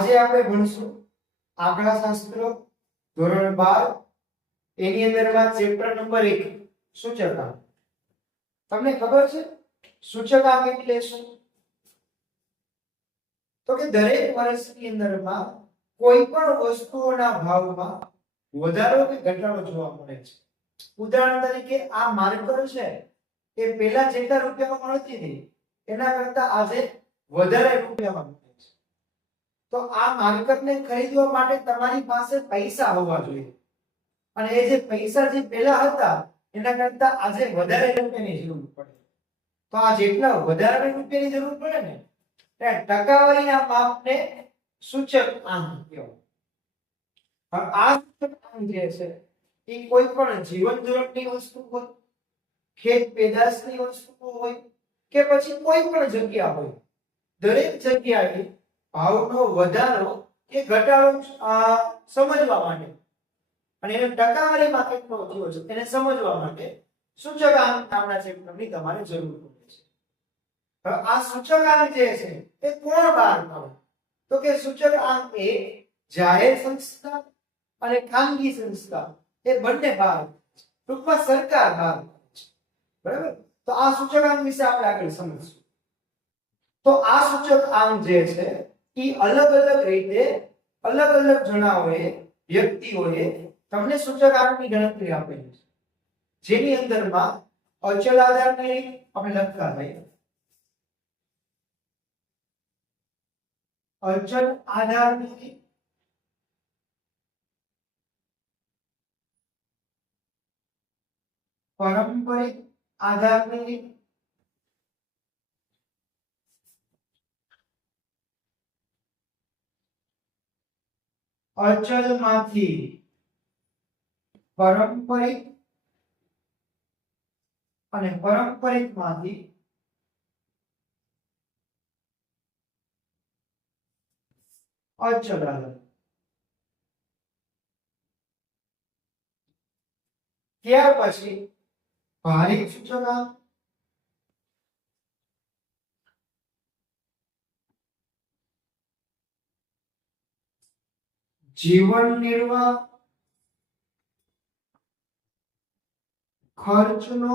આજે આપણે ભણીશું આંકડાશાસ્ત્ર ધોરણ 12 એની અંદરમાં ચેપ્ટર નંબર 1 સૂચકાંક. તમને ખબર છે સૂચકાંક એટલે શું? તો કે દરેક વર્ષની અંદરમાં કોઈ પણ વસ્તુઓના ભાવમાં વધારો કે ઘટાડો જોવા મળે છે. ઉદાહરણ તરીકે આ માર્કર છે એ પહેલા જેટલા રૂપિયામાં મળતી હતી એના કરતા આજે વધારે રૂપિયામાં મળે છે. તો આ માર્કરને ખરીદવા માટે તમારી પાસે પૈસા હોવા જોઈએ અને એ જે પૈસા જે પહેલા હતા એના કરતા આજે વધારે રૂપિયાની જરૂર પડે. તો આ જેટલા વધારે રૂપિયાની જરૂર પડે ને એટલે ટકાવારીના માપને સૂચક આંક કહેવાય. આ સૂચક આંક જે છે એ કોઈ પણ જીવન ધોરણની વસ્તુ હોય, ખેત પેદાશની વસ્તુ હોય કે પછી કોઈ પણ જગ્યા હોય, દરેક જગ્યાએ ભાવનો વધારો કે ઘટાડો સમજવા માટે અને એનો ટકાવારીમાં કેટલો થયો છે એને સમજવા માટે સૂચકાંક નામના ચેપ્ટરની તમારે જરૂર પડે છે. હવે આ સૂચકાંક જે છે એ કોણ બહાર પાડે? તો કે સૂચકાંક એ જાહેર સંસ્થા અને ખાનગી સંસ્થા એ બંને બહાર, ટૂંકમાં સરકાર બહાર પાડે છે. બરાબર? તો આ સૂચકાંક વિશે આપણે આગળ સમજીશું. તો આ સૂચકાંક જે છે એ અલગ અલગ રીતે અલગ અલગ જણાઓએ વ્યક્તિઓએ તમને સૂચકાંકની ગણતરી આપેલી છે, જેની અંદરમાં અચલ આધારની આપણે લખતા થઈએ. અચલ આધારની, પારંપરિક આધારની, અચલમાંથી પારંપરિક અને પારંપરિકમાંથી અચલ આધાર. ત્યાર પછી ભારિત સૂચકાંક, જીવન નિર્વાહ ખર્ચનો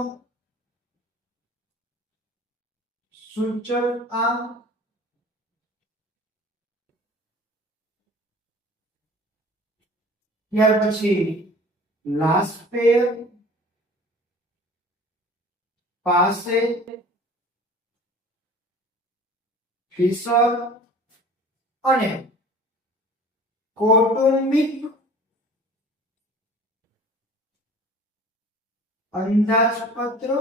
સૂચકાંક, ત્યાર પછી લાસ્પેર પાસે ફિશર અને કૌટુંબિક અંદાજપત્ર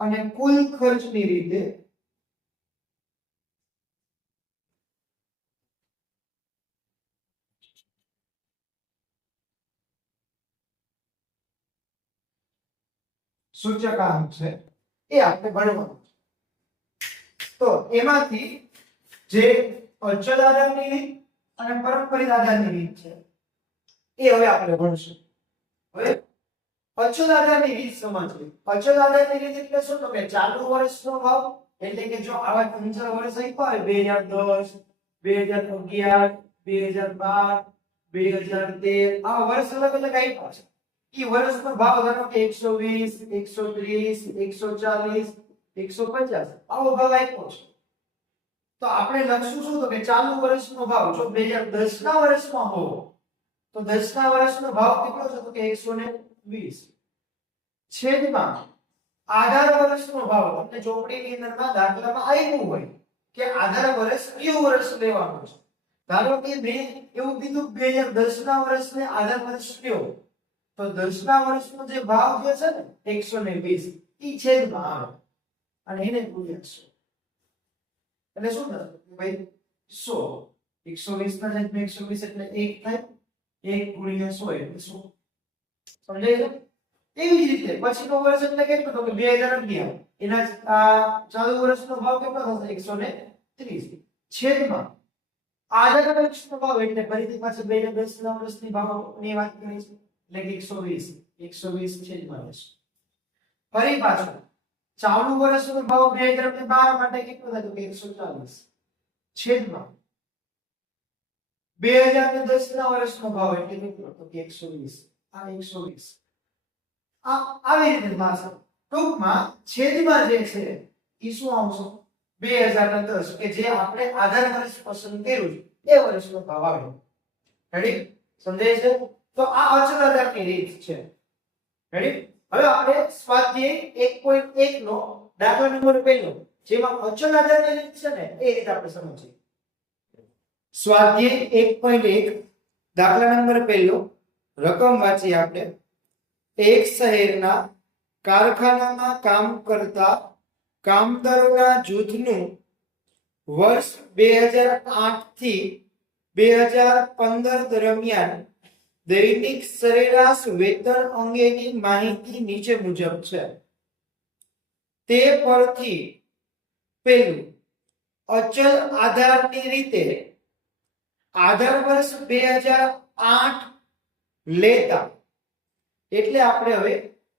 અને કુલ ખર્ચની રીતે સૂચકાંક છે એ આપણે ભણવાનું છે. તો એમાંથી જે અચલ આધારની રીત અને પારંપરિક આધારની રીત છે એ હવે આપણે ભણશું. હવે અચલ આધારની રીત સમજવી. અચલ આધારની રીત એટલે શું? તો કે ચાલુ વર્ષનો ભાવ, એટલે કે જો આવા 3 વર્ષ આપ્યા હોય 2010, 2011, 2012, 2013 આવા વર્ષ અલગ અલગ આપ્યા છે. ઈ વર્ષનો ભાવ ધારો કે 120, 130, 140, 150 આવો ભાવ આપ્યો છે. તો આપણે લખશું શું? તો કે ચાલુ વર્ષનો ભાવ જો 2010 ના વર્ષમાં હોય તો 10 ના વર્ષનો ભાવ કેટલો છે? તો કે 120 છેદમાં આધાર વર્ષનો ભાવ. તમને ચોપડીની અંદરમાં દાખલામાં આપ્યું હોય કે આધાર વર્ષ કયું વર્ષ લેવાનું છે. ધારો કે મેં એવું કીધું 2010 ના વર્ષને આધાર વર્ષ કયો, તો 10 ના વર્ષનો જે ભાવ જે છે ને 120 ઈ છેદમાં આવે અને એને ગુણ્યા 100 એટલે શું થાય ભાઈ 100. 120 ના છેદમાં 120 એટલે 1 થાય. 1 ગુણ્યા 100 એટલે 100. સમજાય છે? એવી જ રીતે પછીનો વર્ષ એટલે કેટલો? તો કે 2011 એના ચાલુ વર્ષનો ભાવ કેટલો થશે? 130 છેદમાં આધાર વર્ષનો ભાવ એટલે ફરીથી પાછા 2010 ના વર્ષની ભાવની વાત કરી છે એટલે કે 120 છેદમાં 100. ફરી પાછું ચાલુ વર્ષનો ભાવ 2012 માટે કેટલો થાય? તો કે 140 છેદમાં 2010 ના વર્ષનો ભાવ એટલે કેટલો? તો કે 120. આ 120 આ આવી રીતે થશે. ટૂંકમાં છેદમાં જે છે એ શું આવશે? 2010 કે જે આપણે આધાર વર્ષ પસંદ કર્યું છે એ વર્ષનો ભાવ આવે. રેડી? સમજાય છે? તો આ અચળ આધારની રીત છે. રેડી? હવે આપણે સ્વાધ્યાય 1.1 નો દાખલા નંબર 2 જેમાં અચળ આધારની રીત છે ને એ રીત આપણે સમજીએ. સ્વાધ્યાય 1.1 દાખલા નંબર 1 રકમ વાંચીએ આપણે. એક શહેરના કારખાનામાં કામ કરતા કામદારોના જૂથનું વર્ષ 2008 થી 2015 દરમિયાન દૈનિક સરેરાશ વેતન અંગેની માહિતી નીચે મુજબ છે. તે પરથી પહેલું અચલ આધારની રીતે આધાર વર્ષ 2008 લેતા એટલે આપણે હવે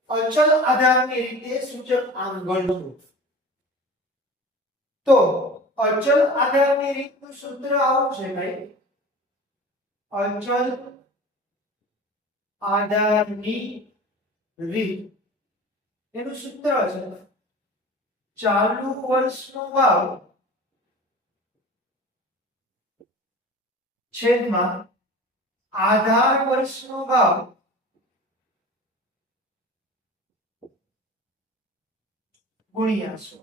અચલ આધારની રીતે સૂચક આંક ગણશું. તો અચલ આધારની રીતનું સૂત્ર આવું છે ભાઈ. અચલ આધારની રીત એનું સૂત્ર છે ચાલુ વર્ષનો ભાવ છેદમાં આધાર વર્ષનો ભાવ ગુણ્યા 100.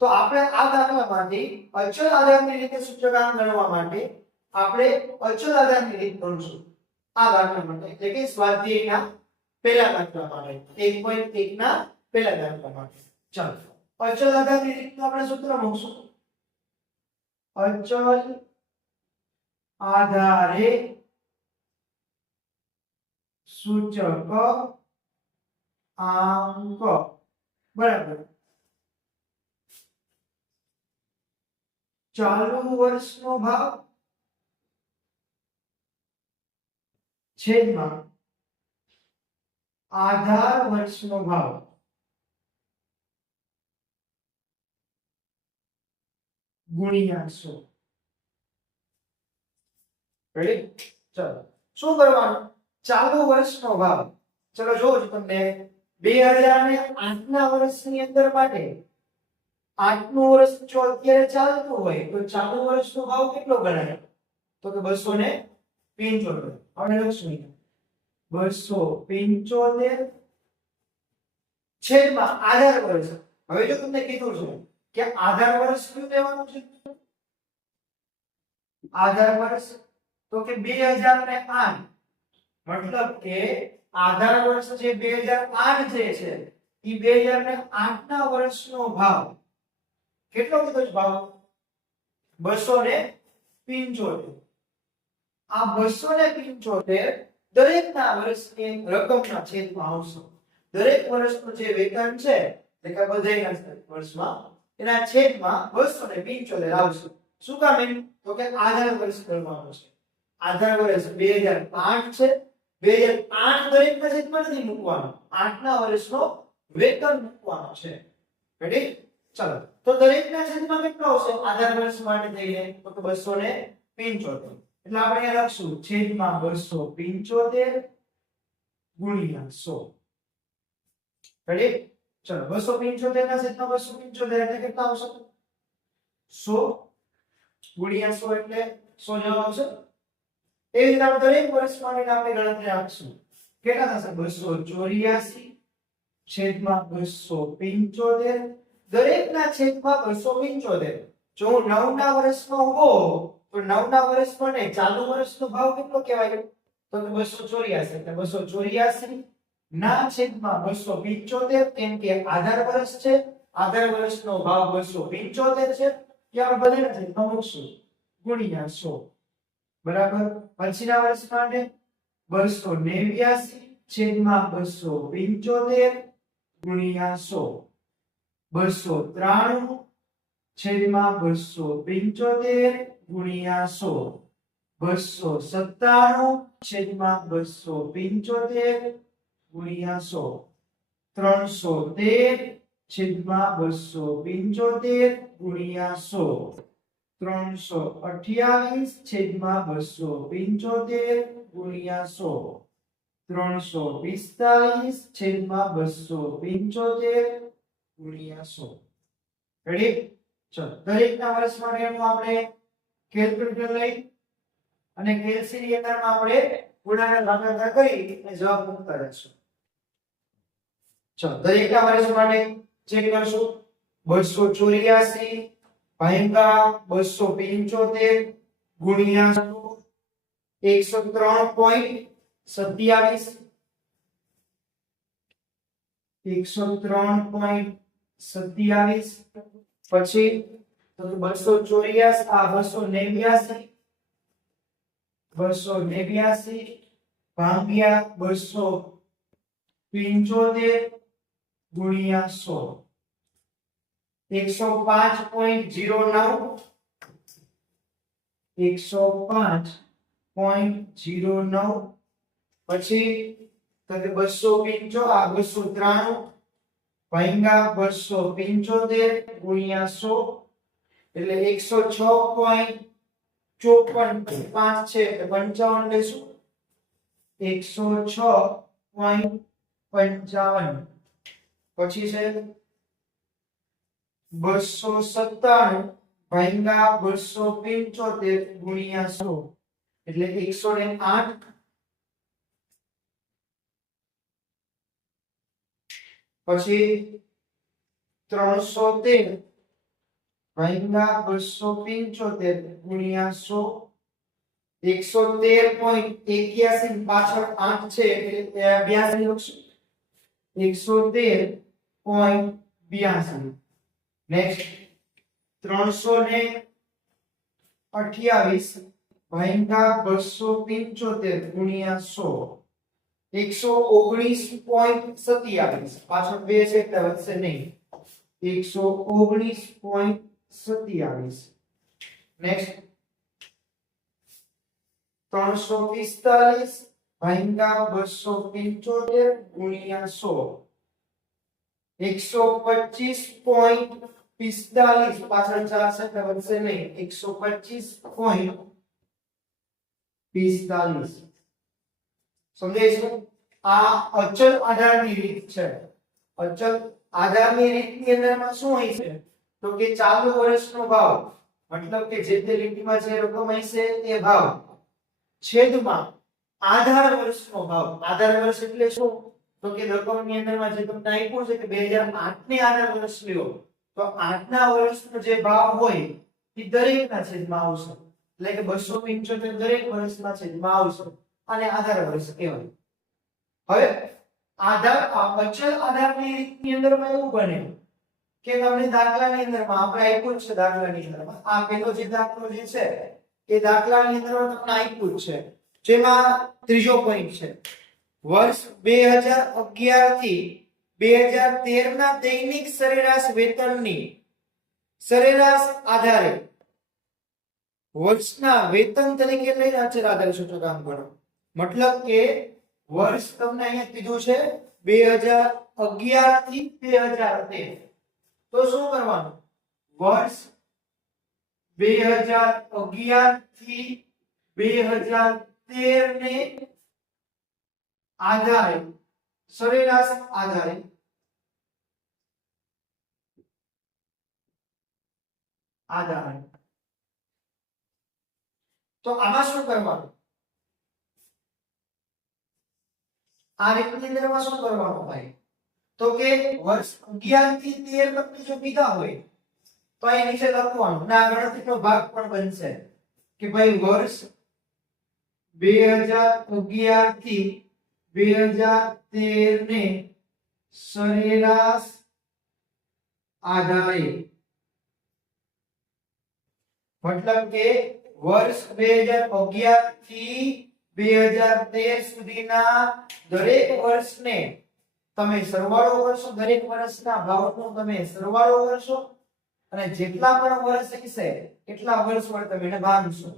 તો આપણે આ દાખલામાંથી અચલ આધારની રીતે સૂચકાંક ગણવા માટે આપણે અચલ આધારની રીત ગણશું. આ દાખલા માટે એટલે કે સ્વાધ્યાયના પહેલા દાખલા માટે 1.1 ના પહેલા દાખલા માટે. ચાલો અચલ આધારની રીતનું આપણે સૂત્ર મૂકશું. અચલ આધારે સૂચક આંક બરાબર ચાલુ વર્ષનો ભાવ છેદમાં આધાર વર્ષનો ભાવ ગુણ્યા 100. રેડી? ચલો શું કરવાનું? ચાલુ વર્ષનો ભાવ ચલો જોજો તમને 2008 ના વર્ષની અંદર માટે 8 નું વર્ષ જો અત્યારે ચાલતું હોય તો ચાલુ વર્ષનો ભાવ કેટલો ગણાય? તો કે 275. હવે લખશું 275 છેદમાં આધાર વર્ષ. હવે જો તમને કીધું છે કે આધાર વર્ષ કયું લેવાનું છે? આધાર વર્ષ તો કે 2008 મતલબ કે આધાર વર્ષ જે 2008 જે છે એ 2008 ના વર્ષનો ભાવ કેટલો કીધો છે ભાવ? 275. આ 275 દરેકના વર્ષની રકમના છેદમાં આવશે. દરેક વર્ષનું જે વેતન છે એટલે કે બધાયના વર્ષમાં એના છેદમાં 275 આવશે. શું કામ? એમ તો કે આધાર વર્ષ ગણવાનો છે. આધાર વર્ષ 2008 છે. 2008 દરેકના છેદમાં નથી મૂકવાનો. 8 ના વર્ષનો વેતન મૂકવાનો છે. રેડી? ચાલો તો દરેકના છેદમાં કેટલો આવશે આધાર વર્ષ માટે થઈને? તો કે 275. એટલે આપણે અહીંયા લખશું છેદમાં 275 ગુણ્યા 100. રેડી? ચલો 275 ના છેદમાં 275 એટલે કેટલા આવશે? 100 ગુણ્યા 100 એટલે 100 જવાબ આવશે. એવી રીતે આપણે દરેક વર્ષ માટે આપણે ગણતરી આપશું. કેટલા થશે? 284 છેદમાં 275 દરેકના છેદમાં 275. જો 9 ના વર્ષનો હો તો 9 ના વર્ષ માટે ચાલુ વર્ષનો ભાવ કેટલો કહેવાય? તો 284 એટલે 284 ના છેદમાં 275 કેમ કે આધાર વર્ષ છે. આધાર વર્ષનો ભાવ 275 છે. કે આપણે બધાને છેદમાં મૂકશું ગુણ્યા 100 બરાબર. પછીના વર્ષ માટે 289 છેદમાં 275 ગુણ્યા 100. 293 છેદમાં 275 ગુણ્યા 100. 297 છેદમાં 275 ગુણ્યા 100. 313 છેદમાં 275 ગુણ્યા 100. 328 છેદમાં 275 ગુણ્યા 100 345 છેદમાં 275 ગુણ્યા 100 રેડી ચલો દરેકના વર્ષ માટેનું આપણે કેલ્ક્યુલેટર લઈ અને કેલ્સીની અંદરમાં આપણે ગુણાકાર ભાગાકાર કરી અને જવાબ મૂકતા રહેશું ચલો દરેકના વર્ષ માટે ચેક કરશું 284 ભાગ્યા 275 ગુણ્યા 103.27 પછી તો 284 આ 289 ભાગ્યા 275 ગુણ્યા 100 105.09 પછી તો 295 આ 293 ભાગ્યા 275 ગુણ્યા 100 એટલે 106.54 છે એટલે 55 લેશું 106.55 પછી છે 297 ભાગ્યા 275 ગુણ્યા 100 એટલે 108 પછી 313 ભાગ્યા 275 ગુણ્યા 100 113.81 પાછળ 8 છે એટલે 82 લખશું 113.82 નેક્સ્ટ 328 ભાગ્યા 275 ગુણ્યા 100 119.27 પાછળ 2 છે એટલે વધશે નહીં 119.27 નેક્સ્ટ 345 ભાગ્યા 275 ગુણ્યા 100 125.45 પાછળ 4 છે એટલે વધશે નહીં 125.45 સમજાય છે આ અચલ આધારની રીત છે અચલ આધારની રીતની અંદરમાં શું હોય છે તો કે ચાલુ વર્ષનો ભાવ મતલબ કે જે તે લીટીમાં જે રકમ હશે એ ભાવ છેદમાં આધાર વર્ષનો ભાવ આધાર વર્ષ એટલે શું તો કે રકમની અંદરમાં જે તમને આપ્યું છે કે 2008 ને આધાર વર્ષ લ્યો તો 8 ના વર્ષનો જે ભાવ હોય એ દરેકના છેદમાં આવશે એટલે કે 275 દરેક વર્ષના છેદમાં આવશે અને આધાર વર્ષ કહેવાય હવે આધાર અચલ આધારની રીતની અંદરમાં એવું બને કે તમને દાખલાની અંદરમાં આપણે આપ્યું છે દાખલાની અંદરમાં આ પહેલો જે દાખલો જે છે એ દાખલાની અંદરમાં તમને આપ્યું છે જેમાં ત્રીજો પોઈન્ટ છે વર્ષ 2011 થી 2013 ના દૈનિક સરેરાશ વેતનની સરેરાશ આધારે વર્ષના વેતન તરીકે લઈને અચલ આધાર સૂચકાંક ગણો મતલબ કે વર્ષ તમને અહીંયા કીધું છે 2011 થી 2013 તો શું કરવાનું વર્ષ 2011 થી 2013 ને આધારે સરેરાશ આધારે તો આમાં શું કરવાનું આ રીતની અંદરમાં શું કરવાનું ભાઈ તો કે વર્ષ 11 થી 13 તક જો કીધા હોય તો અહીં નીચે લખવાનું અને આ ગણતરીનો ભાગ પણ બનશે કે ભાઈ વર્ષ 2011 થી 2013 ને સરેરાશ આધારે મતલબ કે વર્ષ 2011 થી 2013 સુધીના દરેક વર્ષને તમે સરવાળો કરશો દરેક વર્ષના ભાવનો તમે સરવાળો કરશો અને જેટલા પણ વર્ષ હશે એટલા વર્ષ પર તમે એને ભાગશો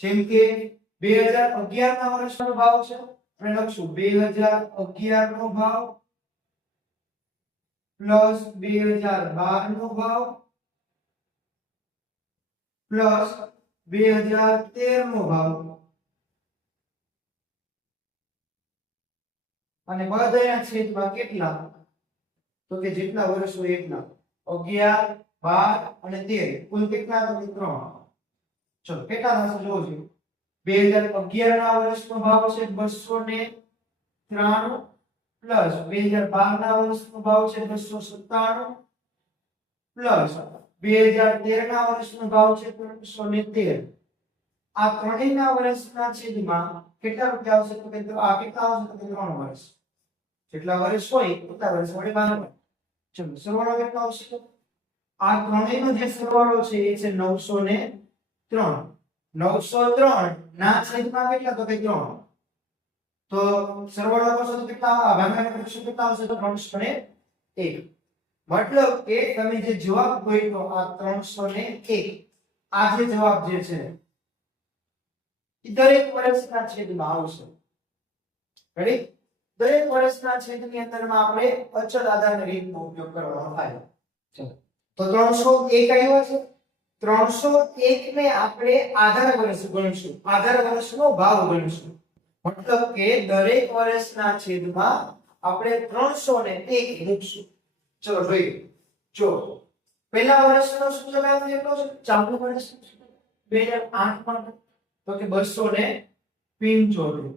જેમ કે 2011 ના વર્ષનો ભાવ છે આપણે લખશું 2011 નો ભાવ પ્લસ 2012 નો ભાવ પ્લસ 2013 નો ભાવ અને બધાના છેદમાં કેટલા તો કે જેટલા વર્ષ હોય એટલા 11 12 અને 13 કુલ કેટલા તો 3 ચલો કેટલા થશે જોવો જોઈએ 2011 ના વર્ષનો ભાવ છે 293 પ્લસ 2012 ના વર્ષનો ભાવ છે 297 પ્લસ 2013 ના વર્ષનો ભાવ છે 313 આ ત્રણેયના વર્ષના છેદમાં કેટલા રૂપિયા આવશે તો કે આ કેટલા આવશે તો કે 3 વર્ષ જેટલા વર્ષ હોય એટલા વર્ષ વડે ભાગવા ચલો સરવાળો કેટલો આવશે આ ત્રણેયનો જે સરવાળો છે એ છે 903 903 ના છેદમાં કેટલા તો કે 3 તો સરવાળો કરશો તો કેટલા ભાગાકાર કરશો કેટલા આવશે તો 301 મતલબ કે તમે જે જવાબ ગોઈતો આ 301 આ જે જવાબ જે છે દરેક વર્ષના છેદમાં આવશે રેડી દરેક વર્ષના છેદની અંદરમાં આપણે અચળ આધારની રીતનો ઉપયોગ કરવાનો થાય ચલો તો 301 આવ્યો છે 301 ને આપણે આધાર વર્ષ ગણશું આધાર વર્ષનો ભાવ ગણશું મતલબ કે દરેક વર્ષના છેદમાં આપણે 301 મૂકશું ચલો જોઈએ જો પહેલા વર્ષનો શું જવાબ કેટલો છે ચાલુ વર્ષ 2008 માં તો કે 275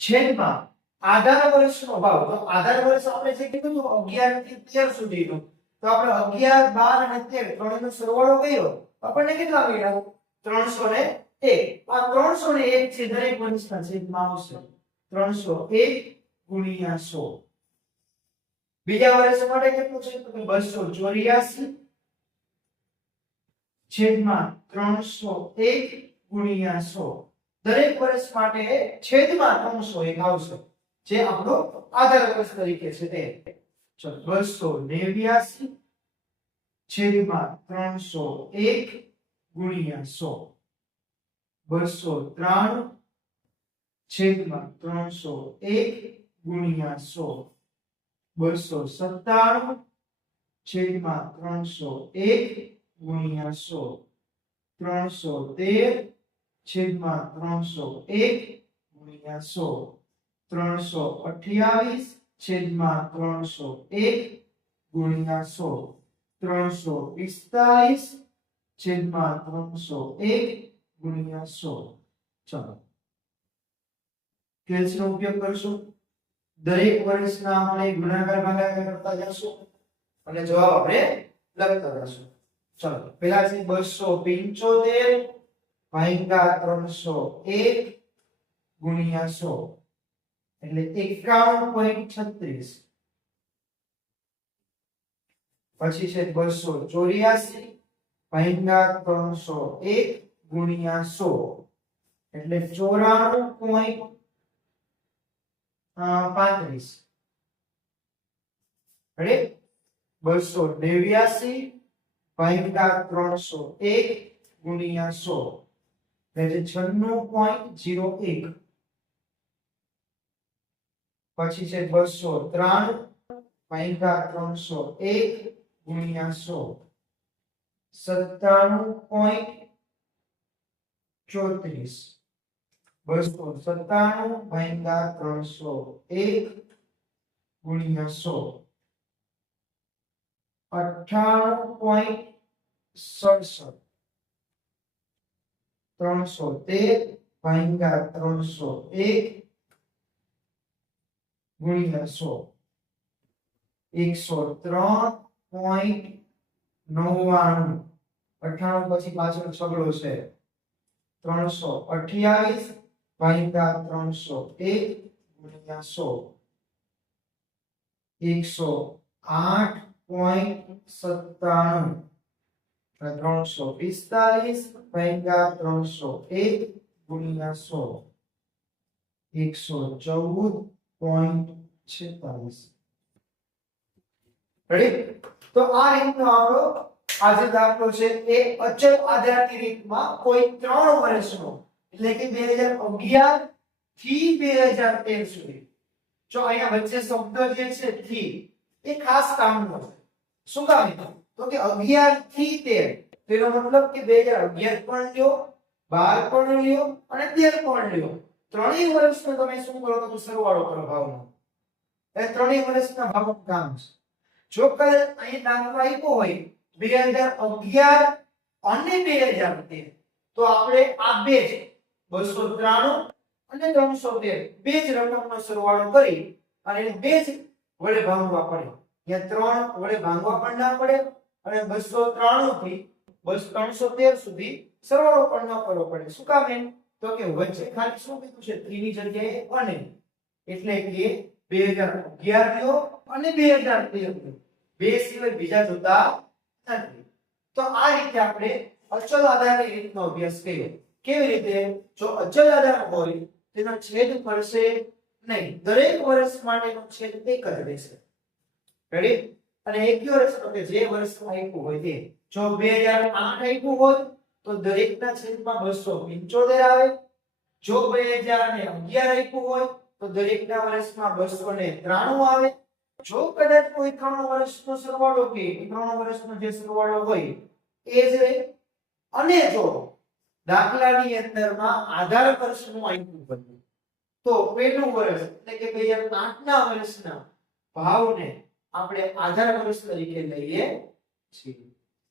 છેદમાં આધાર વર્ષનો ભાવ તો આધાર વર્ષ આપણે જે કીધું 11 થી 13 સુધીનો તો આપણે 11 12 અને 13 ત્રણેયનો સરવાળો કર્યો આપણને કેટલા મળ્યા 301 આ 301 છે દરેક વર્ષના છેદમાં આવશે 301 ગુણ્યા 100 બીજા વર્ષ માટે કેટલું છે તો 284 છેદમાં 301 ગુણ્યા 100 દરેક વર્ષ માટે છેદમાં 301 આવશે જે આપણો આધાર વર્ષ તરીકે છે તે ચલો 289 છેદમાં 301 ગુણ્યા 100 293 છેદમાં 301 ગુણ્યા 100 297 છેદમાં 301 ગુણ્યા 100 313 છેદમાં 301 ગુણ્યા 100 328 છેદમાં 301 ગુણ્યા 100 345 છેદમાં 301 ગુણ્યા 100 ચલો કેલ્સનો ઉપયોગ કરશું દરેક વર્ષના આપણે ગુણાકાર ભાગાકાર કરતા જશું અને જવાબ આપણે લખતા જશું ચલો પહેલા છે 275 ભાગ્યા 301 ગુણ્યા 100 એટલે 51.36 પછી છે 284 ભાગ્યા 301 ગુણ્યા 100 એટલે 94.35 રેડી 289 ભાગ્યા 301 ગુણ્યા 100 એટલે 96.01 પછી છે 293 ભાગ્યા 301 ગુણ્યા 100 97.34 297 ભાગ્યા 301 ગુણ્યા 100 98.67 313 ભાગ્યા 301 ગુણ્યા 100 103.99 98 પછી પાછળ છગડો છે 328 ભાગ્યા 301 ગુણ્યા 100 108.97 345 ભાગ્યા 301 ગુણ્યા 100 114.46 રેડી તો આ રીતનો આપણો આજે દાખલો છે એ અચળ આધારની રીતમાં કોઈ 3 વર્ષનો એટલે કે 2011 થી 2013 સુધી જો અહીંયા વચ્ચે શબ્દ જે છે થી એ ખાસ કામનો છે શું કામ તો કે 11 થી 13 તેનો મતલબ કે 2011 પણ લ્યો, 12 પણ લ્યો અને 13 પણ લ્યો, ત્રણેય વર્ષનો તમે શું કરો તો સરવાળો કરો ભાવનો. એ ત્રણેય વર્ષના ભાવનું કામ છે. જો કદાચ અહીં દાખલો આપ્યો હોય 2011 અને 2013, તો આપણે આ બે છે 293 અને 313 બે જ રકમનો સરવાળો કરી અને એને બે જ વડે ભાંગવા પડે. ત્યાં 3 વડે ભાંગવા પણ ના પડે અને 293 થી 313 સુધી સરવાળો પણ ન કરવો પડે. શું કામ એમ? તો કે વચ્ચે ખાલી શું કીધું છે 3 ની જગ્યાએ અને, એટલે કે 2011 લ્યો અને 2013 લ્યો, બે સિવાય બીજા જોતા નથી. તો આ રીતે આપણે અચલ આધારની રીતનો અભ્યાસ કર્યો. કેવી રીતે? જો અચલ આધાર હોય તેનો છેદ પડશે નહીં, દરેક વર્ષ માટેનો છેદ એક જ રહેશે. રેડી? અને એક્યુરેટ એટલે જે વર્ષમાં આપ્યું હોય તે. જો 2008 આપ્યું હોય તો દરેકના છેદમાં 275 આવે. જો 2011 આપ્યું હોય તો દરેકના વર્ષમાં 293 આવે. જો કદાચ કોઈ 3 વર્ષનો સરવાળો કે 3 વર્ષનો જે સરવાળો હોય એ જ રહે. અને જો દાખલાની અંદરમાં આધાર વર્ષનું આપ્યું હોય તો પહેલું વર્ષ એટલે કે 2008 ના વર્ષના ભાવને આપણે આધાર વર્ષ તરીકે લઈએ છીએ.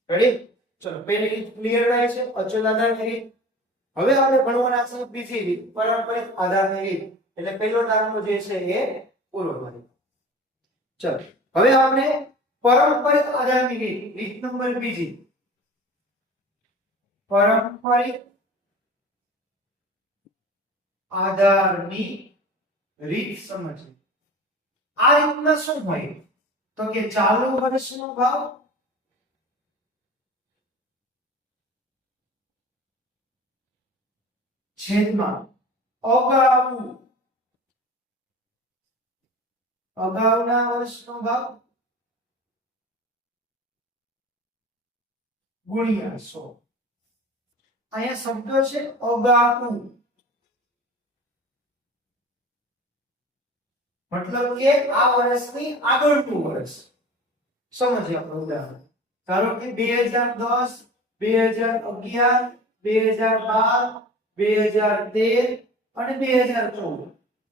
રેડી? ચલો, પહેલી રીત ક્લિયર થાય છે, અચલ આધારની રીત. હવે આપણે ભણવાના છે બીજી રીત, પારંપરિક આધારની રીત. એટલે પહેલો દાખલો જે છે એ પૂરો થાય. ચલો, હવે આપણે પારંપરિક આધારની રીત, રીત નંબર બીજી, પારંપરિક આધારની રીત સમજીએ. આ રીતમાં શું હોય તો કે ચાલુ વર્ષનો ભાવ છેદમાં અગાઉના વર્ષનો ભાવ ગુણ્યા 100. અહીંયા શબ્દ છે અગાઉ, મતલબ કે આ વર્ષની આગળનું વર્ષ. સમજીએ આપણે ઉદાહરણ. ધારો કે 2010, 2011, 2012, 2013 અને 2014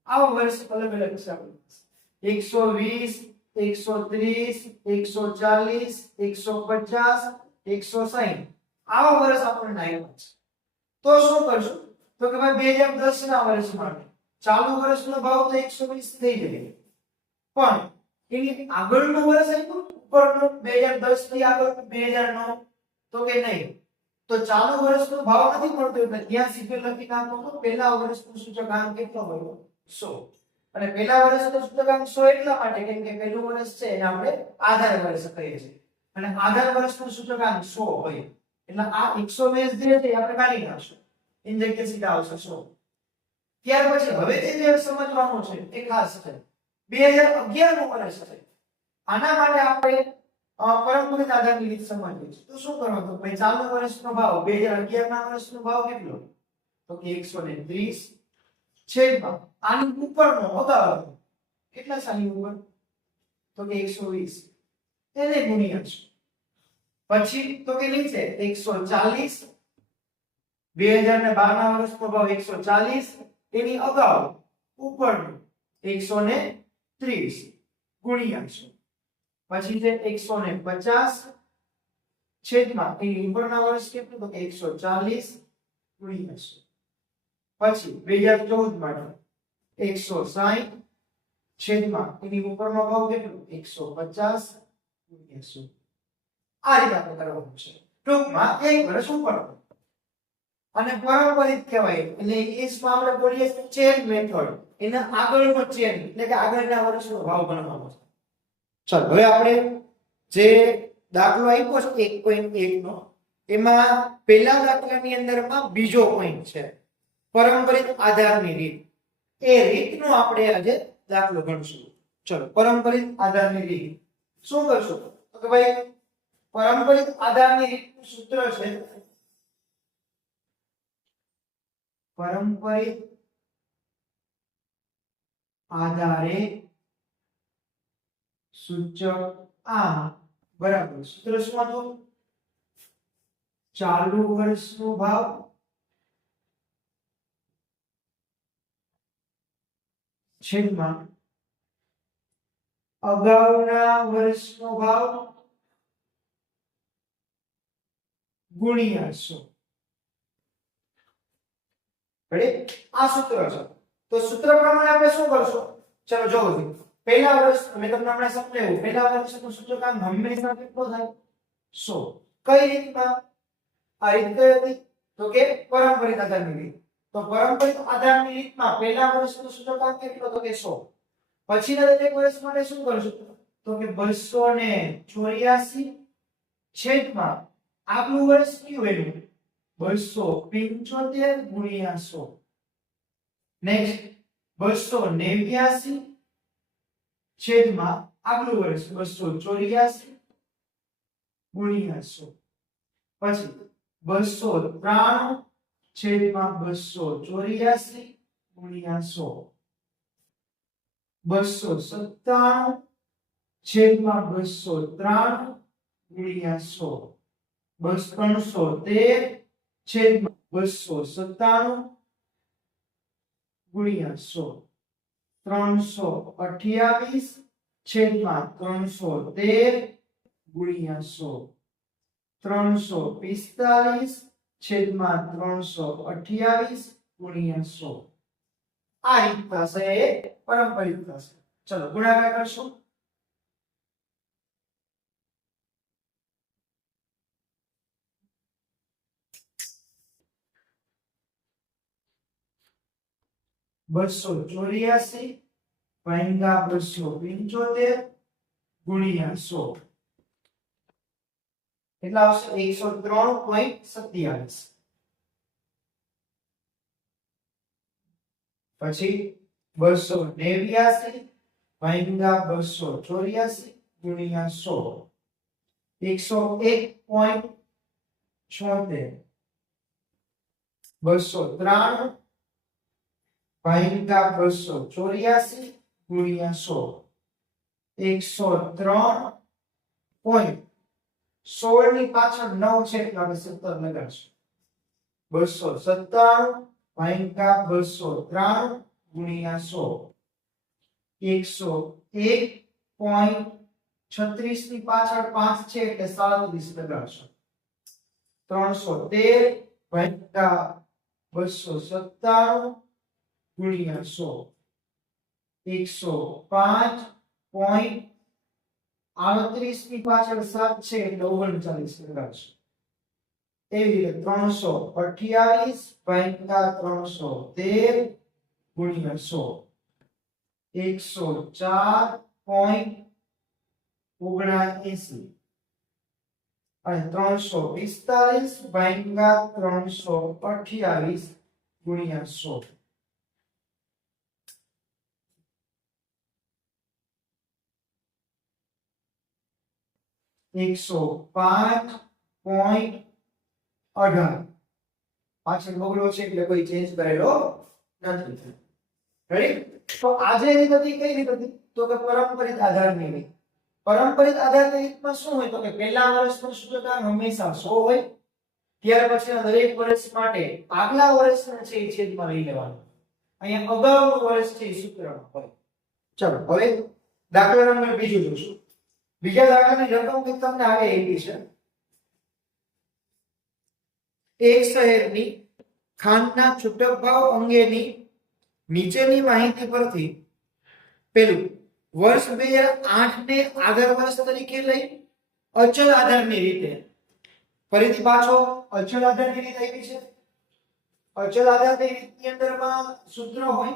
આવા વર્ષ અલગ અલગ છે. 120, 130, 140, 150, 160 આવા વર્ષ આપણને આપ્યા છે. તો શું કરશું? તો કે ભાઈ 2010 ના વર્ષ માટે ચાલુ વર્ષનો ભાવ તો 120 થઈ જાય, પણ એની આગળનું વર્ષ આપ્યું ઉપરનું 2010 થી આગળ 2009, તો કે નહીં. તો ચાલુ વર્ષનો ભાવ નથી મળતો એટલે ત્યાં સીધું લખી નાખો તો પહેલા વર્ષનો સૂચકાંક કેટલો હોય? 100. અને પહેલા વર્ષનો સૂચકાંક 100 એટલા માટે કેમ કે પહેલું વર્ષ છે એને આપણે આધાર વર્ષ કહીએ છીએ અને આધાર વર્ષનો સૂચકાંક 100 હોય એટલે આ 120 જે છે આપણે કાઢી નાખશું, એની જગ્યાએ સીધા આવશે 100. ત્યાર પછી હવે જે સમજવાનું છે એ ખાસ છે 2011 નું વર્ષ છે. આના માટે આપણે પારંપરિક આધારની રીત સમજીએ છીએ. તો શું કરવાનું? તો ભાઈ ચાલુ વર્ષનો ભાવ 2011 ના વર્ષનો ભાવ કેટલો? તો કે 130 છેદમાં આની ઉપરનો અગાઉનો કેટલા સાની ઉપર? તો કે 120 એને ગુણ્યા છે. પછી તો કે નીચે 140 2012 ના વર્ષનો ભાવ 140 એની અગાઉ ઉપરનો 130 ગુણ્યા છે. પછી છે 150 છેદમાં એની ઉપરના વર્ષ કેટલું? તો કે 140 ગુણ્યા 100. પછી 2014 માટે 160 છેદમાં એની ઉપરનો ભાવ કેટલો? 150 ગુણ્યા 100. આ રીતે આપણે કરવાનું છે. ટૂંકમાં એક વર્ષ ઉપર અને પારંપરિક કહેવાય એટલે ઇંગ્લિશમાં આપણે બોલીએ ચેન મેથડ. એના આગળનો ચેન એટલે કે આગળના વર્ષનો ભાવ ગણવાનો છે. ચાલો, હવે આપણે જે દાખલો આપ્યો છે 1.1 નો, એમાં પહેલા દાખલાની અંદરમાં બીજો પોઈન્ટ છે પારંપરિક આધારની રીત. એ રીતનો આપણે આજે દાખલો ગણશું. ચલો, પારંપરિક આધારની રીત શું કરશું? તો કે ભાઈ પારંપરિક આધારની રીતનું સૂત્ર છે પારંપરિક આધારે સૂચક આ બરાબર સૂત્ર શું હતું? ચાલુ વર્ષનો ભાવ છેદમાં અગાઉના વર્ષનો ભાવ ગુણ્યા 100. રેડી? આ સૂત્ર છે. તો સૂત્ર પ્રમાણે આપણે શું કરશું? ચલો જોવો. પહેલા વર્ષ મેં તમને હમણાં સમજાવ્યું. પહેલા વર્ષનું સૂચકાંક હંમેશા કેટલો થાય? 100. કઈ રીતમાં? આ રીત કઈ હતી? તો કે પરંપરિત આધારની રીત. તો પરંપરિત આધારની રીતમાં પહેલા વર્ષનો સૂચકાંક કેટલો? તો કે 100. પછીના દરેક વર્ષ માટે શું કરશું? તો કે 284 છેદમાં આગલું વર્ષ કયું વેલ્યુ? 275 ગુણ્યા 100. નેક્સ્ટ 289 છેદમાં આગલું વર્ષ 284 ગુણ્યા 100. પછી 293 છેદમાં 284 ગુણ્યા 100. 297 છેદમાં 293 ગુણ્યા 100. 313 છેદમાં 297 ગુણ્યા 100. 328 છેદમાં 313 ગુણ્યા 100. 345 છેદમાં 328 ગુણ્યા 100. આ રીત થશે એ પરંપરિત થશે. ચલો ગુણાકાર કરશું. બસો ચોર્યાસી ભાગ્યા 275 ગુણ્યા 100 કેટલા આવશે? 103.27. પછી 289 ભાગ્યા 284 ગુણ્યા 100 101.76. 293 ભાગ્યા 284 ગુણ્યા 100 103.16 ની પાછળ 9 છે એટલે આપણે 17 લગાડશું. 297 ભાગ્યા 293 ગુણ્યા 100 101.36 ની પાછળ 5 છે એટલે 37 લગાડશું. 313 ભાગ્યા 297 ગુણ્યા 100 105.38 ની પાછળ 7 છે એટલે 39 લગાડશું. એવી રીતે 328 ભાગ્યા 313 ગુણ્યા 100 104.79 અને 345 ભાગ્યા 328 ગુણ્યા 100 105.18. પાછળ બગડો છે એટલે કોઈ ચેન્જ કરેલો નથી. રેડી? તો આજે રીત હતી કઈ રીત હતી? તો કે પરંપરિત આધારની રીત. પરંપરિત આધારની રીતમાં શું હોય? તો કે પહેલા વર્ષનું સૂચકાંક હંમેશા 100 હોય. ત્યાર પછીના દરેક વર્ષ માટે આગલા વર્ષના છે એ છેદમાં લઈ લેવાનું. અહીંયા અગાઉનું વર્ષ છે એ સૂત્રમાં હોય. ચલો હવે દાખલા નંબર બીજું જોશું. બીજા દાખલાની રકમ કંઈક તમને આવે એવી છે. એક શહેરની ખાંડના છૂટક ભાવ અંગેની નીચેની માહિતી પરથી પેલું વર્ષ 2008 ને આધાર વર્ષ તરીકે લઈ અચલ આધારની રીતે. ફરીથી પાછો અચલ આધારની રીત આવી છે. અચલ આધારની રીતની અંદરમાં સૂત્ર હોય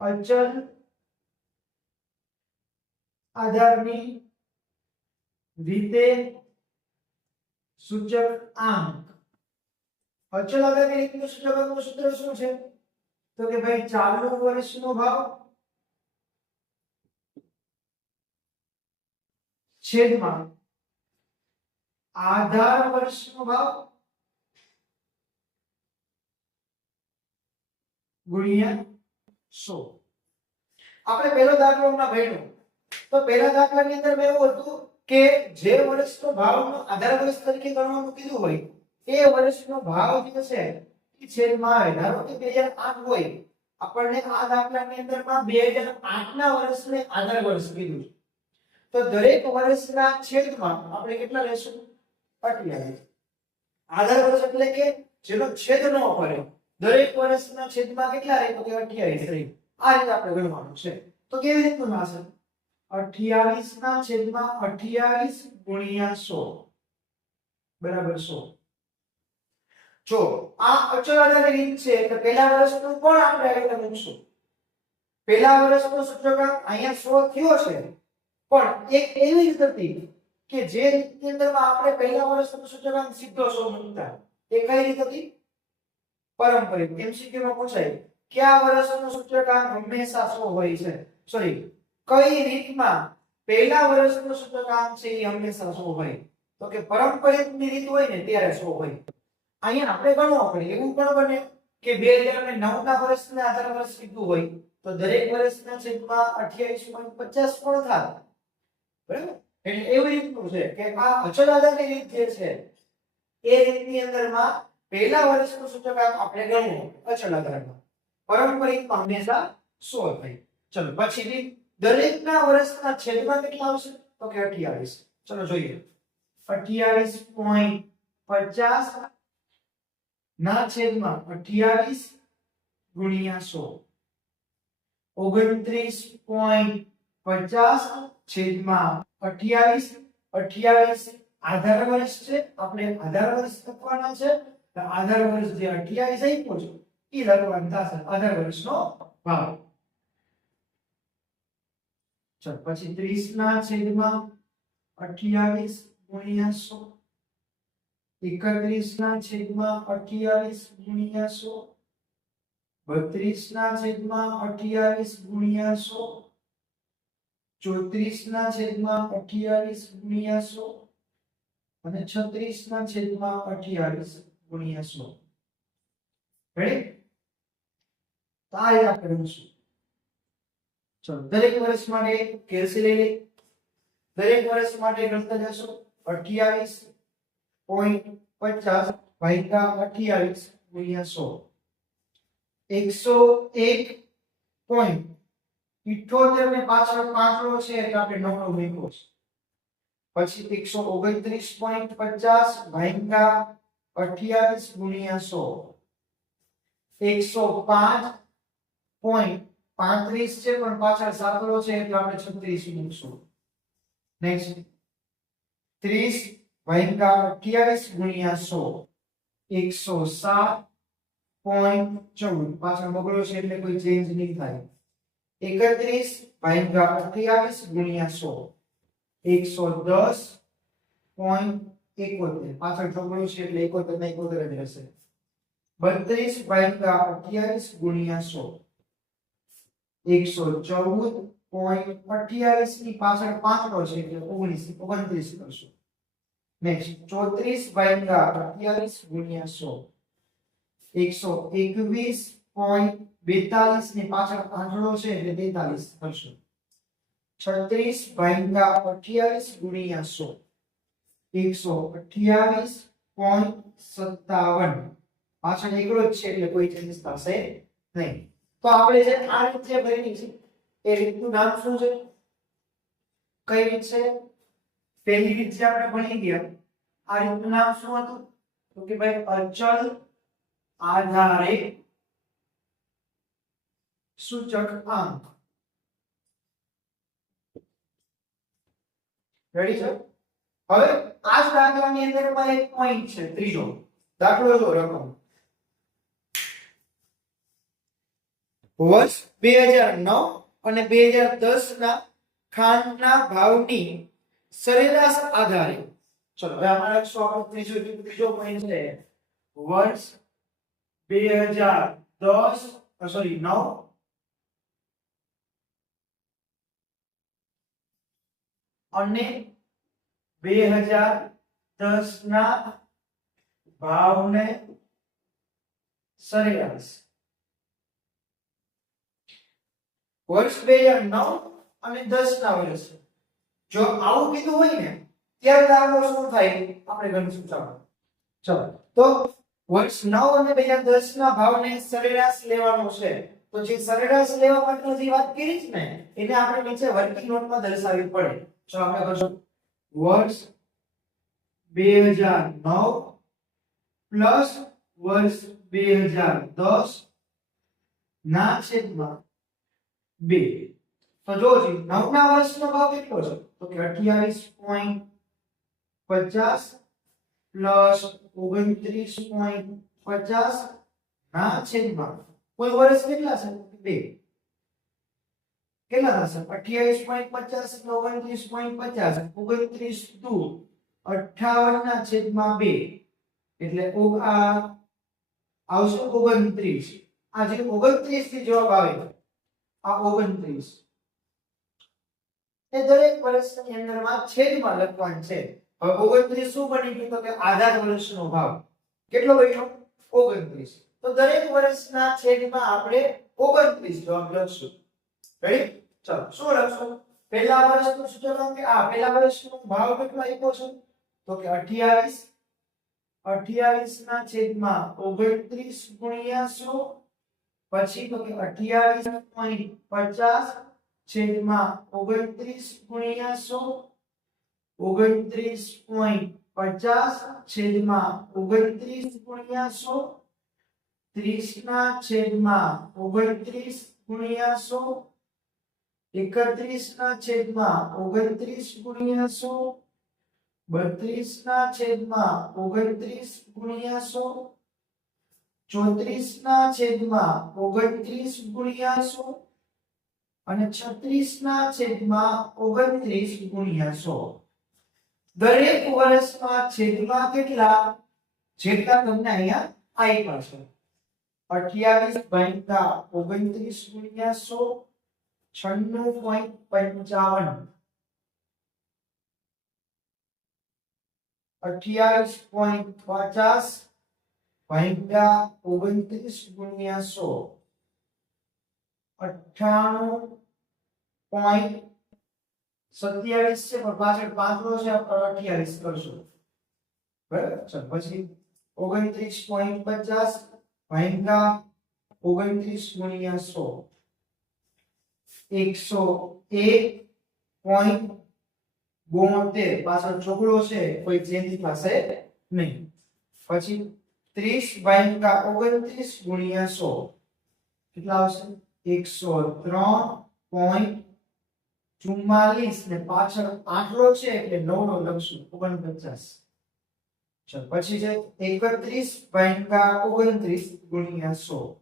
અચલ આધારની રીતે સૂચક આંક. અચલ આધારની રીતનું સૂચકાંકનું સૂત્ર શું છે? તો કે ભાઈ ચાલુ વર્ષનો ભાવ છેદમાં આધાર વર્ષનો ભાવ ગુણ્યા 100. આપણે પહેલો દાખલો હમણાં ભણ્યો. તો પહેલા દાખલાની અંદર એવું હતું કે જે વર્ષનો ભાવનો આધાર વર્ષ તરીકે ગણવાનું કીધું હોય એ વર્ષનો ભાવ જે છે એ છેદમાં આવે. ધારો કે 2008 હોય, આપણને આ દાખલાની અંદરમાં 2008 ના વર્ષને આધાર વર્ષ કીધું છે, તો દરેક વર્ષના છેદમાં આપણે કેટલા લેશું? 28. આધાર વર્ષ એટલે કે જેનો છેદ ન પડે, દરેક વર્ષના છેદમાં કેટલા રહે? તો કે 28 રહે. આ રીતે આપણે ગણવાનું છે. તો કેવી રીતનું થશે? 28 ના છેદમાં 28 ગુણ્યા 100 બરાબર 100. જો આ અચળ આધારની રીત છે એટલે પહેલા વર્ષનું પણ આપણે આ રીતે મૂકશું. પહેલા વર્ષનો સૂચકાંક અહીંયા 100 થયો છે, પણ એક એવી રીત હતી કે જે રીતની અંદરમાં આપણે પહેલા વર્ષનો સૂચકાંક સીધો 100 મૂકતા. એ કઈ રીત હતી? પારંપરિક. MCQ માં પૂછાય કયા વર્ષનો સૂચકાંક હંમેશા 100 હોય છે? સોરી, કઈ રીતમાં પહેલા વર્ષનો સૂચકાંક છે એ હંમેશા 100 હોય? તો કે પારંપરિકની રીત હોય ને ત્યારે 100 હોય. અહીંયા આપણે ગણવા પડે. એવું પણ બને કે 2009 ના વર્ષને આધાર વર્ષ કીધું હોય તો દરેક વર્ષના છેદમાં 28.50 પણ થાય. બરાબર? એટલે એવી રીતનું છે કે આ અચળ આધારની રીત જે છે એ રીતની અંદરમાં પહેલા વર્ષનું સૂચકાંક આપણે ગણવું અચળ આધારમાં. પારંપરિકમાં હંમેશા 100 થાય. ચલો પછી દરેકના વર્ષના છેદમાં કેટલા આવશે? તો કે 28. ચલો જોઈએ. 28.50 ના છેદમાં 28 ગુણ્યા 100. 29.50 છેદમાં 28. 28 આધાર વર્ષ છે, આપણે આધાર વર્ષ લખવાના છે. તો આધાર વર્ષ જે 28 આપ્યો છે એ લખવાનું થશે આધાર વર્ષનો ભાવ. ચલો પછી 30 ના છેદમાં 28 ગુણ્યા 100. 31 ના છેદમાં 28 ગુણ્યા 100. 32 ના છેદમાં 28 ગુણ્યા 100. 34 ના છેદમાં 28 ગુણ્યા 100 અને 36 ના છેદમાં 28 ગુણ્યા 100. રેડી? તો આ રીતે આપણે ગણીશું. ચલો દરેક વર્ષ માટે કેલ્સી લઈ લઈએ. દરેક વર્ષ માટે ગણતા જશો 28.50 ભાગ્યા 28 ગુણ્યા 100. 101.78 ને પાછળ પાંચડો છે એટલે આપણે 9 નો મૂક્યો છે. પછી 129.50 ભાગ્યા 28 ગુણ્યા 100. 105.35 છે પણ પાછળ સાતડો છે એટલે આપણે 36 મૂકશું. નેક્સ્ટ 30 ભાગ્યા 28 ગુણ્યા 100. 107.14 પાછળ બગડો છે એટલે કોઈ ચેન્જ નહીં થાય. 31 ભાગ્યા 28 ગુણ્યા 100. 110.71 પાછળ બગડો છે એટલે 71 ના 71 જ રહેશે. 32 ભાગ્યા 28 ગુણ્યા 100. 114.28 ની પાછળ પાંચડો છે એટલે 29 કરશું. નેક્સ્ટ 34 ભાગ્યા 28 ગુણ્યા 100. 121.42 ની પાછળ આંકડો છે એટલે 43 કરશું. 36 ભાગ્યા 28 ગુણ્યા 100. 128.57 પાછળ એકડો જ છે એટલે કોઈ ચેન્જ થશે નહીં. તો આપણે જે આ રીત જે ભરી છે એ રીતનું નામ શું છે? કઈ રીત છે? પહેલી રીત જે આપણે ભણી ગયા આ રીતનું નામ શું હતું? તો કે ભાઈ અચળ આધારે સૂચકાંક. રેડી છે? હવે આ જ દાખલાની અંદરમાં એક પોઈન્ટ છે ત્રીજો દાખલો જો રકમ. વર્ષ 2009 અને 2010 ના ખાંડના ભાવની સરેરાશ આધારે. ચલો હવે અમારા 138 ત્રીજો પોઈન્ટ છે વર્ષ 9 અને 2010 ના ભાવને સરેરાશ. વર્ષ 2009 અને 10 ના વર્ષ જો આવું કીધું હોય ને ત્યારે દાખલો શું થાય આપણે ગણીશું. ચલો તો વર્ષ 9 અને 2010 ના ભાવને સરેરાશ લેવાનો છે. તો જે સરેરાશ લેવા માટેની જે વાત કરી છે ને એને આપણે નીચે વર્કિંગ નોટમાં દર્શાવવી પડે. ચલો આપણે કરશું વર્ષ 2009 પ્લસ વર્ષ 2010 ના છેદમાં 2. તો જો જી 9 ના વર્ષનો ભાવ કેટલો છે તો કે 28.50 પ્લસ 29.50 ના છેદમાં કોઈ વર્ષ કેટલા છે 2. કેટલા થશે 28.50 29.50 29 દુ 58 ના છેદમાં 2 એટલે આ આવશે 29. આ જે 29 થી જવાબ આવે આ 29 એ દરેક વર્ષની અંદરમાં છેદમાં લખવાનું છે. હવે 29 શું બની ગયું તો કે આધાર વર્ષનો ભાવ કેટલો બન્યો 29. તો દરેક વર્ષના છેદમાં આપણે 29 જવાબ લખશું. રેડી? ચલો શું લખશું? પહેલા વર્ષનું સૂચન કે આ પહેલા વર્ષનો ભાવ કેટલો આપ્યો છે તો કે 28 ના છેદમાં 29 ગુણ્યા 100 પછી તો કે 28.50 છેદમાં 29 ગુણ્યા 100 29.50 છેદમાં 29 ગુણ્યા 100 30 ના છેદમાં 29 ગુણ્યા 100 31 ના છેદમાં 29 ગુણ્યા 100 32 ના છેદમાં 29 ગુણ્યા 100 34 ના છેદમાં 29 ગુણ્યા 100 અને 36 ના છેદમાં 29 ગુણ્યા 100. દરેક વર્ષમાં છેદમાં કેટલા જેટલા તમને અહીંયા આપ્યા છે 28 ભાગ્યા 29 ગુણ્યા 100 96.55 28.50 ભાગ્યા 29 ગુણ્યા 100 98.27 છે પણ પાછળ પાંચડો છે આપણે 28 કરશું બરાબર. ચલ પછી 29.50 ભાગ્યા 29 ગુણ્યા 100 101.72 પાછળ ચોકડો છે કોઈ ચેન્જ થશે નહીં. પછી 30 ભાગ્યા 29 ગુણ્યા 100 કેટલા આવશે 103.44 ને પાછળ આંકડો છે એટલે 9 નો લખશું 49. ચલ પછી છે 31 ભાગ્યા 29 ગુણ્યા 100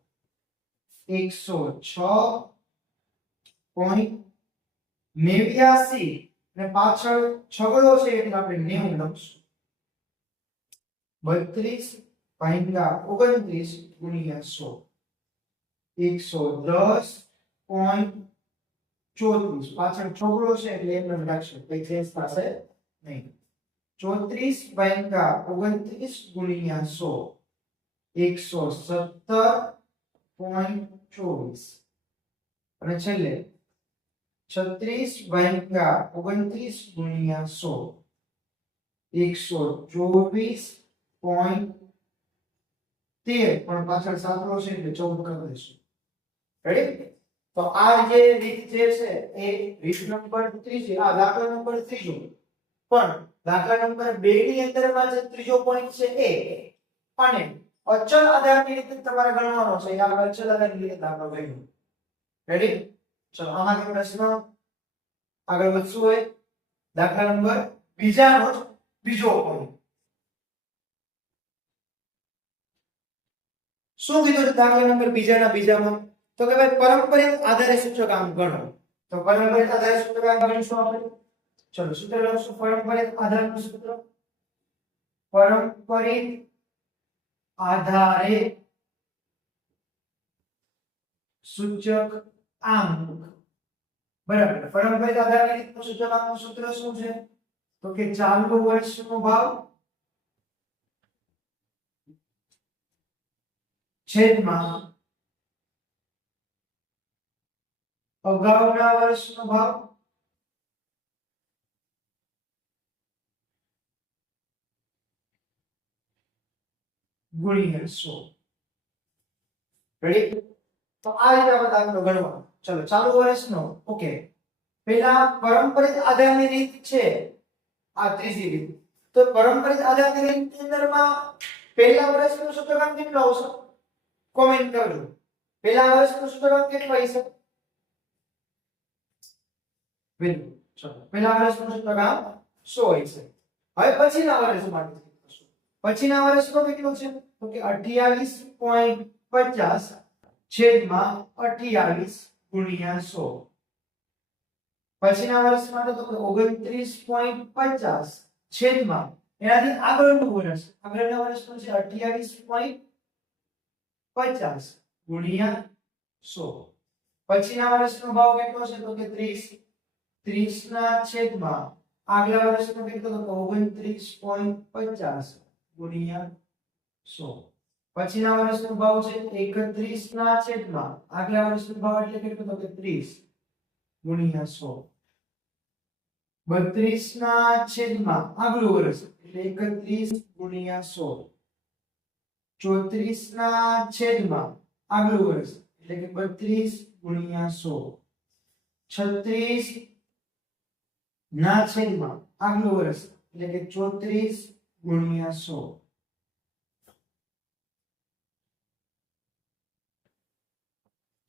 106.89 ને પાછળ છગડો છે એટલે આપણે 90 લખશું 32 ભાગ્યા 29 ગુણ્યા 100 110.34 પાછળ છગડો છે એટલે એમ લખશું કઈ ચેન્જ થશે નહીં 34 ભાગ્યા 29 ગુણ્યા 100 117.24 અને છેલ્લે 36 ભાગ્યા 29 ગુણ્યા 100 124.13 પણ પાછળ સાતડો છે એટલે 14 કરી દઈશું. રેડી? તો આ જે રીત જે છે એ રીત નંબર 3 છે. આ દાખલા નંબર 3 પણ દાખલા નંબર 2 ની અંદરમાં જે ત્રીજો પોઈન્ટ છે એ અને અચળ આધારની રીતે તમારે ગણવાનો છે. આ અચળ આધારની રીતે દાખલો ગણ્યો. રેડી? ચલો આમાં કે પ્રશ્ન આગળ વધશું હોય દાખલા નંબર બીજાનો બીજો પોઈન્ટ શું કીધું દાખલા નંબર બીજામાં તો કે ભાઈ પરંપરિત આધારે સૂચકાંક ગણો. તો પરંપરિત આધારે સૂચકાંક ગણીશું આપણે. ચલો સૂત્ર લખશું પરંપરિત આધારનું સૂત્ર પરંપરિત આધારે સૂચકાંક બરાબર. પરંપરિત આધારે સૂચકાંકનું સૂત્ર શું છે તો કે ચાલુ વર્ષનો ભાવ છેદમાં અગાઉના વર્ષનો ભાવ ગુણ્યા 100. રેડી? તો આ રીતે આપણે દાખલો ગણવાનો. ચલો ચાલુ વર્ષનો ઓકે. પહેલા પરંપરિત આધારની રીત છે આ ત્રીજી રીત. તો પરંપરિત આધારની રીતની અંદરમાં પહેલા વર્ષનું સૂત્રકામ કેટલું આવશે? કોમેન્ટ કરજો. પહેલા વર્ષનું સૂત્રકામ કેટલું હશે? બિલકુલ. ચલો પહેલા વર્ષનું સૂત્રકામ 100 હશે. હવે પછીના વર્ષ માટે કરશું. પછીના વર્ષનો કેટલું છે? તો કે 28.50 છેદમાં 28 ગુણ્યા 100. પછીના વર્ષ માટે તો 29.50 છેદમાં એનાથી આગળનું વર્ષ, આગળના વર્ષનું છે 28.50 ગુણ્યા 100. પછીના વર્ષનો ભાવ કેટલો છે? તો કે 30. 30 ના છેદમાં આગલા વર્ષનો કેટલો? તો 29.50 ગુણ્યા 100. પછીના વર્ષનો ભાવ છે 31 ના છેદમાં આગલા વર્ષનો ભાવ એટલે કેટલો? તો કે 30 ગુણ્યા 100. 32 ના છેદમાં આગલું વર્ષ એટલે 31 ગુણ્યા 100. 34 ના છેદમાં આગલું વર્ષ એટલે કે 32 ગુણ્યા 100. 36 ના છેદમાં આગલું વર્ષ એટલે કે 34 ગુણ્યા 100.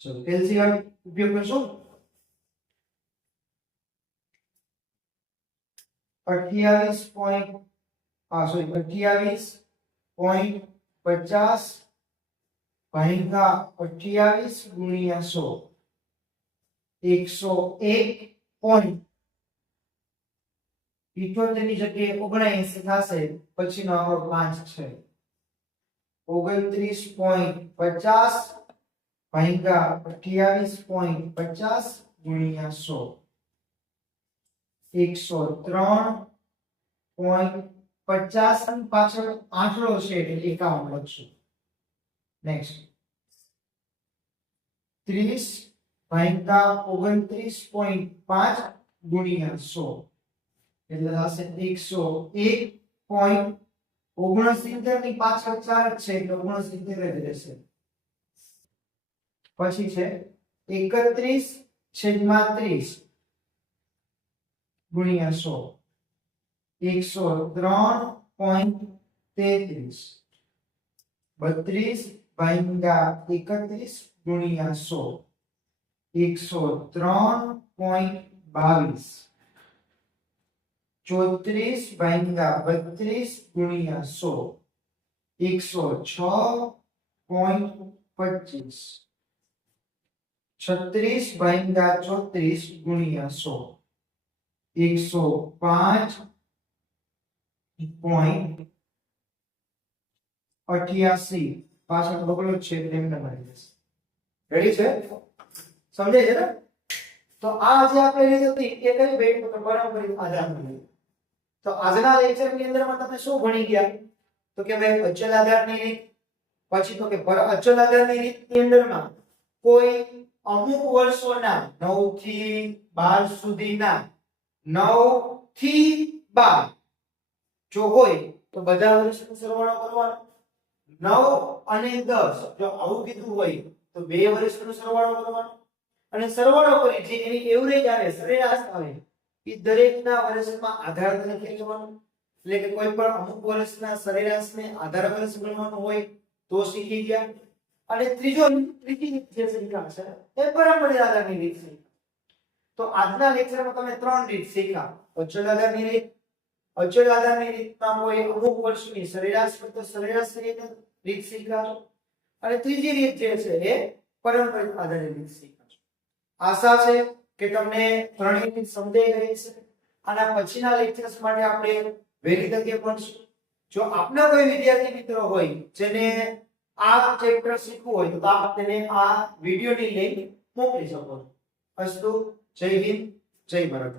ચલો એલસીએમ ઉપયોગ કરશો. 28.50 ભાગ્યા 28 ગુણ્યા 100 101.78 ની જગ્યાએ 79 થશે. પછીનો આંકડો 5 છે. 29.50 ભાગ્યા 28.50 ગુણ્યા 100 103.50 પાછળ આંકડો છે એટલે 51 લખશું. નેક્સ્ટ 30 ભાગ્યા 29.5 ગુણ્યા 100 એટલે થશે 101.69 ની પાછળ 4 છે એટલે 69 જ રહેશે. પછી છે 31/30 ગુણ્યા 100 103.33. 32 ભાગ્યા 31 ગુણ્યા 100 103.22. 34 ભાગ્યા 32 ગુણ્યા 100 106.25. 36 ભાગ્યા 34 ગુણ્યા 100 105.88. પાછળ બગડો છે એટલે એમને મળી જશે. રેડી છે? સમજાય છે ને? તો આ જે આપણે રીત હતી એ કઈ બેટ તો પરંપરિત આધારની. તો આજના લેક્ચરની અંદરમાં તમે શું ભણી ગયા? તો કે ભાઈ અચલ આધારની રીત, પછી તો કે અચલ આધારની રીતની અંદરમાં કોઈ અમુક વર્ષોના 9 થી 12 સુધીના 9 થી 12 જો હોય તો બધા વર્ષનો સરવાળો કરવાનો. 9 અને 10 જો આવું કીધું હોય તો બે વર્ષનો સરવાળો કરવાનો. અને સરવાળો કરી જે એની એવરેજ આવે, સરેરાશ આવે, એ દરેકના વર્ષમાં આધાર તરીકે લેવાનો. એટલે કે કોઈ પણ અમુક વર્ષના સરેરાશને આધાર વર્ષ ગણવાનો હોય તો શીખી ગયા. અને ત્રીજી રીત જે શીખ્યા છે એ પરંપરિત આધારની રીત છે. તો આજના લેક્ચરમાં તમે 3 રીત શીખ્યા. અચલ આધારની રીત, અચલ આધારની રીતમાં કોઈ અમુક વર્ષની સરેરાશ કરતા સરેરાશ રીત શીખ્યા. અને ત્રીજી રીત જે છે એ પરંપરિત આધારની રીત શીખ્યા. આશા છે કે તમને ત્રણેય રીત સમજાઈ ગઈ છે. આના પછીના લેક્ચર્સ માટે આપણે વહેલી તકે ભણશું. જો આપના કોઈ વિદ્યાર્થી મિત્રો હોય જેને આ ચેપ્ટર શીખવું હોય તો આપ તેને આ વિડિયોની લિંક મોકલી શકો છો. અસ્તુ, જય હિન્દ, જય ભારત.